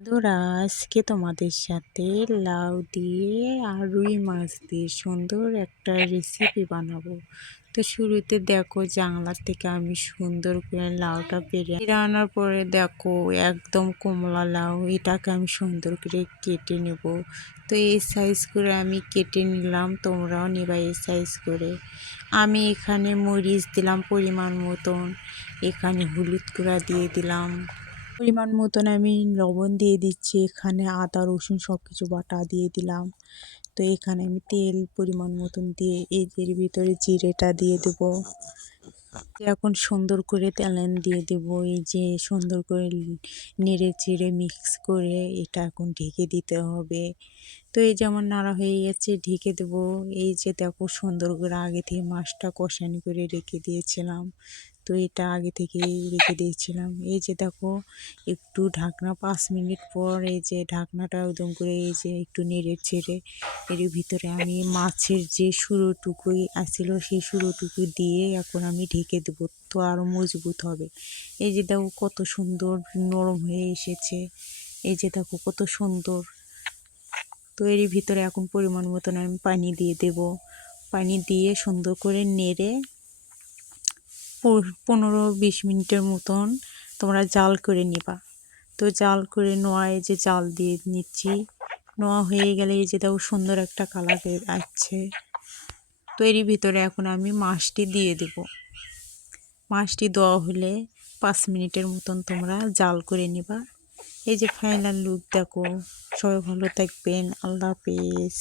বন্ধুরা, আজকে তোমাদের সাথে লাউ দিয়ে আর রুই মাছ দিয়ে সুন্দর একটা রেসিপি বানাবো। তো শুরুতে দেখো জানলা থেকে আমি সুন্দর করে লাউটা পেরে আনার পরে দেখো একদম কমলা লাউ, এটাকে আমি সুন্দর করে কেটে নেব। তো এই সাইজ করে আমি কেটে নিলাম, তোমরাও নেবা এই সাইজ করে। আমি এখানে মরিচ দিলাম পরিমাণ মতন, এখানে হলুদ গুঁড়া দিয়ে দিলাম পরিমাণ মতন, আমি লবণ দিয়ে দিচ্ছি, এখানে আদা রসুন সব কিছু বাটা দিয়ে দিলাম। তো এখানে আমি তেল পরিমাণ মতন দিয়ে এর ভিতরে জিরেটা দিয়ে দেবো। এখন সুন্দর করে তেলেন দিয়ে দেব, এই যে সুন্দর করে নেড়ে চেড়ে মিক্স করে এটা এখন ঢেকে দিতে হবে। তো এই যেমন নাড়া হয়ে গেছে ঢেকে দেবো। এই যে দেখো সুন্দর করে আগে থেকে মাছটা কষানি করে রেখে দিয়েছিলাম, তো এটা আগে থেকেই রেখে দিয়েছিলাম। এই যে দেখো একটু ঢাকনা 5 মিনিট পর এই যে ঢাকনাটা একদম করে এই যে একটু নেড়ে ছেড়ে এর ভিতরে আমি মাছের যে শুঁড়োটুকুই আসছিল সেই শুঁড়োটুকু দিয়ে এখন আমি ঢেকে দেবো, তো আরও মজবুত হবে। এই যে দেখো কত সুন্দর নরম হয়ে এসেছে, এই যে দেখো কত সুন্দর। তো এর ভিতরে এখন পরিমাণ মতন আমি পানি দিয়ে দেব। পানি দিয়ে সুন্দর করে নেড়ে 15-20 মিনিটের মতন তোমরা জাল করে নিবা। তো জাল করে নোয়ায় যে জাল দিয়ে নিচ্ছি, নোয়া হয়ে গেলে এই যে দেখো সুন্দর একটা কালার আসছে। তো এরই ভিতরে এখন আমি মাছটি দিয়ে দেব। মাছটি দেওয়া হলে 5 মিনিটের মতন তোমরা জাল করে নিবা। এই যে ফাইনাল লুক দেখো। সবাই ভালো থাকবেন, আল্লাহ হাফেজ।